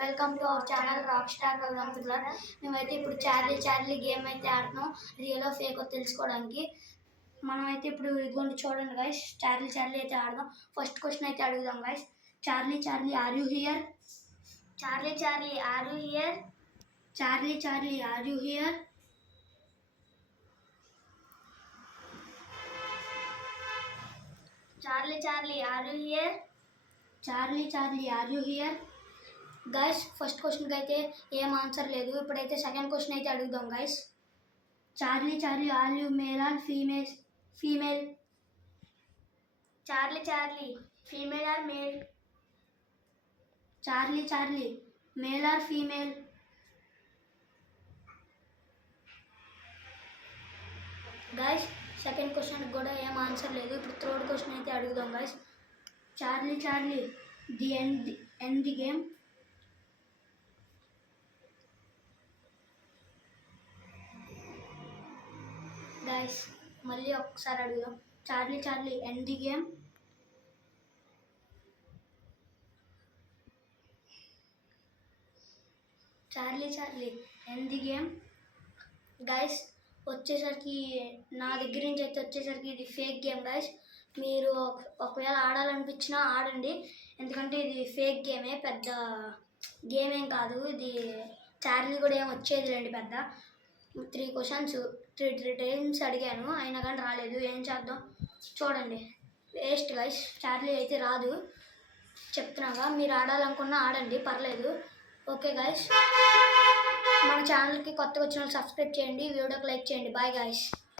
Welcome to our channel rock star programs. మేమైతే ఇప్పుడు Charlie game అయితే ఆడుతున్నాం, రియలో ఫేకో తెలుసుకోవడానికి. మనమైతే ఇప్పుడు ఇదిగోండి చూడండి గైస్, చార్లీ అయితే ఆడదాం. ఫస్ట్ క్వశ్చన్ అయితే అడుగుదాం guys. Charlie are you here? Charlie are you here? Charlie are you here? Charlie are you here? Charlie are you here? Guys first క్వశ్చన్కి అయితే ఏం ఆన్సర్ లేదు. ఇప్పుడైతే సెకండ్ క్వశ్చన్ అయితే అడుగుదాం guys. Charlie are you male or female? Charlie female or male? Charlie male or female? Guys second క్వశ్చన్కి కూడా ఏం ఆన్సర్ లేదు. ఇప్పుడు థర్డ్ క్వశ్చన్ అయితే అడుగుదాం guys. Charlie the end the game. Guys మళ్ళీ ఒకసారి అడుగుదాం. Charlie end the game. Charlie end the game. Guys వచ్చేసరికి నా దగ్గర నుంచి అయితే వచ్చేసరికి ఇది ఫేక్ గేమ్ గైస్. మీరు ఒకవేళ ఆడాలనిపించినా ఆడండి, ఎందుకంటే ఇది ఫేక్ గేమే, పెద్ద గేమ్ ఏం కాదు ఇది. చార్లీ కూడా ఏం వచ్చేది లేండి పెద్ద. 3 క్వశ్చన్స్ 3 టైమ్స్ అడిగాను, అయినా కానీ రాలేదు. ఏం చేద్దాం చూడండి, వేస్ట్ గైస్. చార్లీ అయితే రాదు చెప్తున్నాగా. మీరు ఆడాలనుకున్నా ఆడండి, పర్లేదు. ఓకే గైస్, మన ఛానల్కి కొత్తగా వచ్చిన వాళ్ళు సబ్స్క్రైబ్ చేయండి, వీడియోకి లైక్ చేయండి. Bye guys.